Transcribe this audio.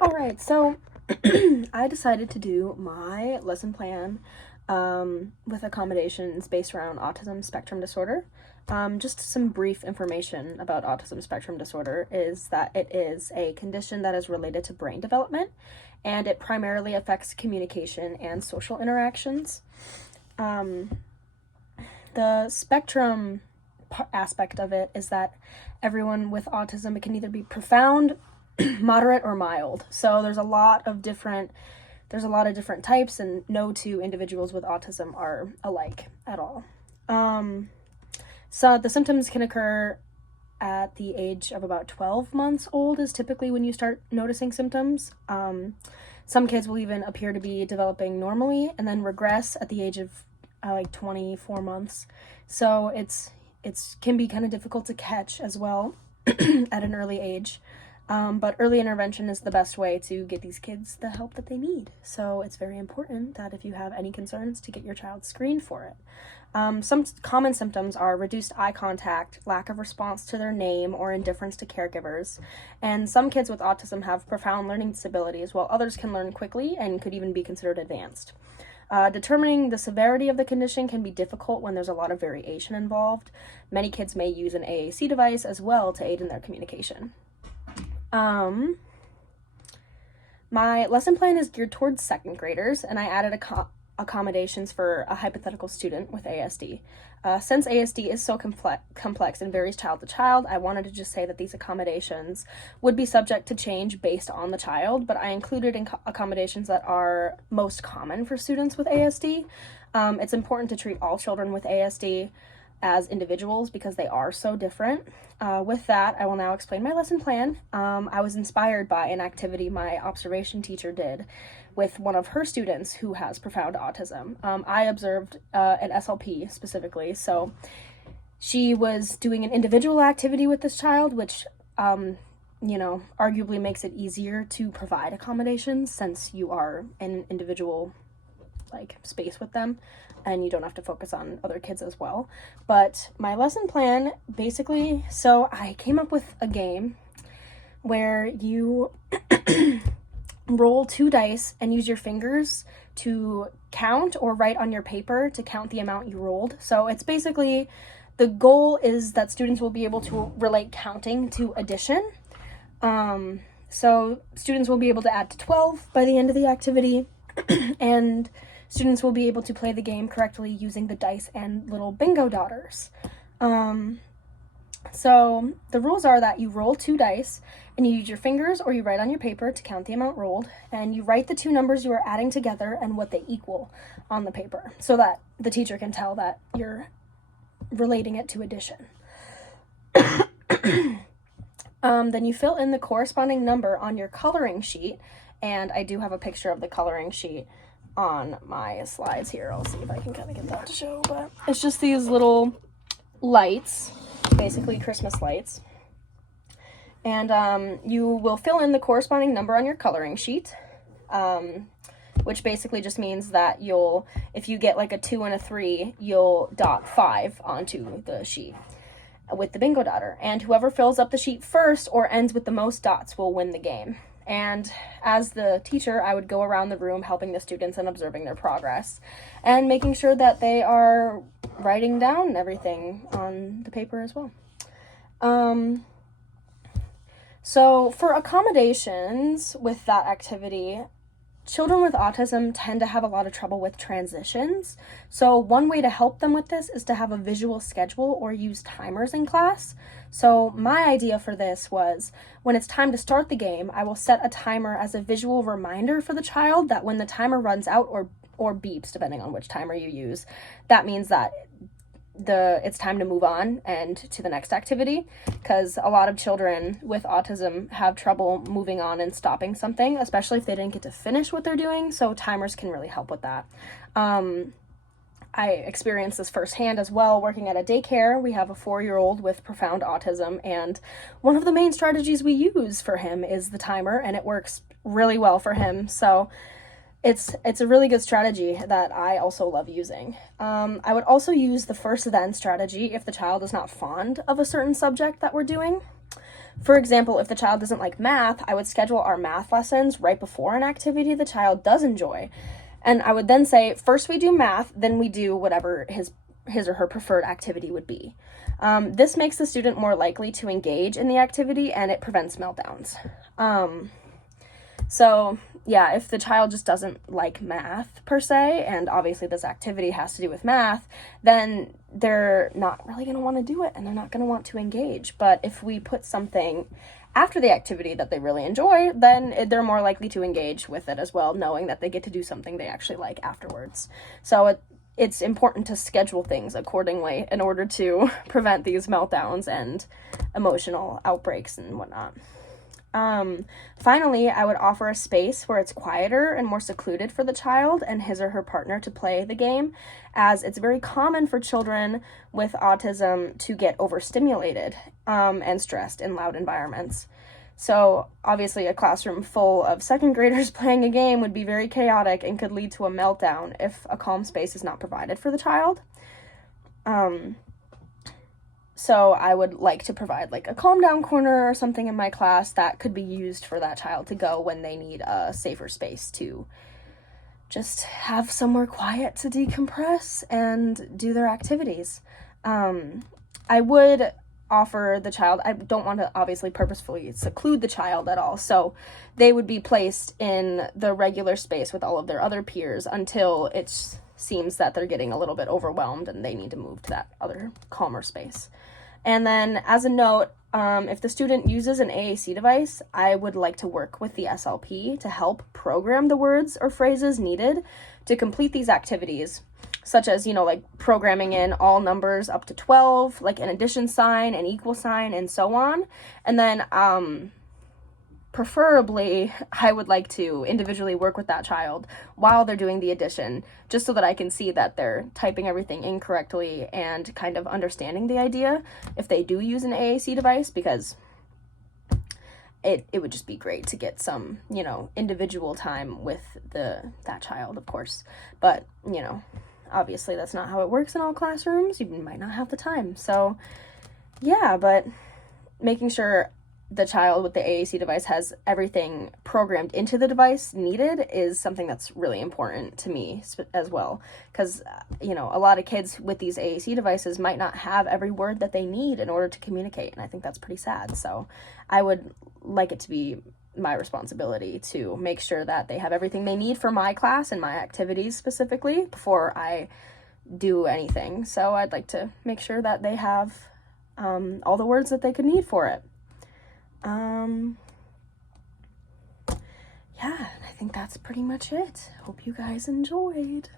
Alright, so I decided to do my lesson plan with accommodations based around autism spectrum disorder. Just some brief information about autism spectrum disorder is that it is a condition that is related to brain development, and it primarily affects communication and social interactions. The spectrum aspect of it is that everyone with autism, it can either be profound, moderate, or mild. So there's a lot of different types, and no two individuals with autism are alike at all. So the symptoms can occur at the age of about 12 months old is typically when you start noticing symptoms. Some kids will even appear to be developing normally and then regress at the age of like 24 months. So it's can be kind of difficult to catch as well at an early age. But early intervention is the best way to get these kids the help that they need. So it's very important that if you have any concerns, to get your child screened for it. Some common symptoms are reduced eye contact, lack of response to their name, or indifference to caregivers. And some kids with autism have profound learning disabilities, while others can learn quickly and could even be considered advanced. Determining the severity of the condition can be difficult when there's a lot of variation involved. Many kids may use an AAC device as well to aid in their communication. My lesson plan is geared towards second graders, and I added accommodations for a hypothetical student with ASD. Since ASD is so complex and varies child to child, I wanted to just say that these accommodations would be subject to change based on the child, but I included accommodations that are most common for students with ASD. It's important to treat all children with ASD as individuals because they are so different. With that, I will now explain my lesson plan. I was inspired by an activity my observation teacher did with one of her students who has profound autism. I observed an SLP specifically, so she was doing an individual activity with this child, which arguably makes it easier to provide accommodations since you are in an individual space with them and you don't have to focus on other kids as well. But my lesson plan basically, so I came up with a game where you roll 2 dice and use your fingers to count or write on your paper to count the amount you rolled. So it's basically, the goal is that students will be able to relate counting to addition. So students will be able to add to 12 by the end of the activity, and students will be able to play the game correctly using the dice and little bingo daughters. So the rules are that you roll 2 dice and you use your fingers or you write on your paper to count the amount rolled, and you write the 2 numbers you are adding together and what they equal on the paper so that the teacher can tell that you're relating it to addition. Then you fill in the corresponding number on your coloring sheet, and I do have a picture of the coloring sheet on my slides here. I'll see if I can kind of get that to show, but it's just these little lights, basically Christmas lights. And you will fill in the corresponding number on your coloring sheet, which basically just means that if you get like a 2 and a 3, you'll dot 5 onto the sheet with the bingo daughter. And whoever fills up the sheet first or ends with the most dots will win the game. And as the teacher, I would go around the room helping the students and observing their progress and making sure that they are writing down everything on the paper as well. So for accommodations with that activity, children with autism tend to have a lot of trouble with transitions. So one way to help them with this is to have a visual schedule or use timers in class. So my idea for this was, when it's time to start the game, I will set a timer as a visual reminder for the child that when the timer runs out or beeps, depending on which timer you use, that means that it's time to move on and to the next activity, because a lot of children with autism have trouble moving on and stopping something, especially if they didn't get to finish what they're doing. So timers can really help with that. I experienced this firsthand as well working at a daycare. We have a 4-year-old with profound autism, and one of the main strategies we use for him is the timer, and it works really well for him. So it's a really good strategy that I also love using. I would also use the first then strategy if the child is not fond of a certain subject that we're doing. For example, if the child doesn't like math, I would schedule our math lessons right before an activity the child does enjoy. And I would then say, first we do math, then we do whatever his or her preferred activity would be. This makes the student more likely to engage in the activity, and it prevents meltdowns. So yeah, if the child just doesn't like math per se, and obviously this activity has to do with math, then they're not really going to want to do it, and they're not going to want to engage. But if we put something after the activity that they really enjoy, then they're more likely to engage with it as well, knowing that they get to do something they actually like afterwards. So it's important to schedule things accordingly in order to prevent these meltdowns and emotional outbreaks and whatnot. Finally, I would offer a space where it's quieter and more secluded for the child and his or her partner to play the game, as it's very common for children with autism to get overstimulated and stressed in loud environments. So obviously a classroom full of second graders playing a game would be very chaotic and could lead to a meltdown if a calm space is not provided for the child. So I would like to provide like a calm down corner or something in my class that could be used for that child to go when they need a safer space to just have somewhere quiet to decompress and do their activities. I would offer the child, I don't want to obviously purposefully seclude the child at all, so they would be placed in the regular space with all of their other peers until it seems that they're getting a little bit overwhelmed and they need to move to that other calmer space. And then as a note, if the student uses an AAC device, I would like to work with the SLP to help program the words or phrases needed to complete these activities, such as, like programming in all numbers up to 12, like an addition sign, an equal sign, and so on. And then preferably, I would like to individually work with that child while they're doing the addition, just so that I can see that they're typing everything incorrectly and kind of understanding the idea if they do use an AAC device, because it would just be great to get some, individual time with that child, of course. But, obviously that's not how it works in all classrooms. You might not have the time. So, yeah, but making sure the child with the AAC device has everything programmed into the device needed is something that's really important to me as well, because a lot of kids with these AAC devices might not have every word that they need in order to communicate, and I think that's pretty sad. So I would like it to be my responsibility to make sure that they have everything they need for my class and my activities specifically before I do anything. So I'd like to make sure that they have all the words that they could need for it. Yeah, I think that's pretty much it. Hope you guys enjoyed.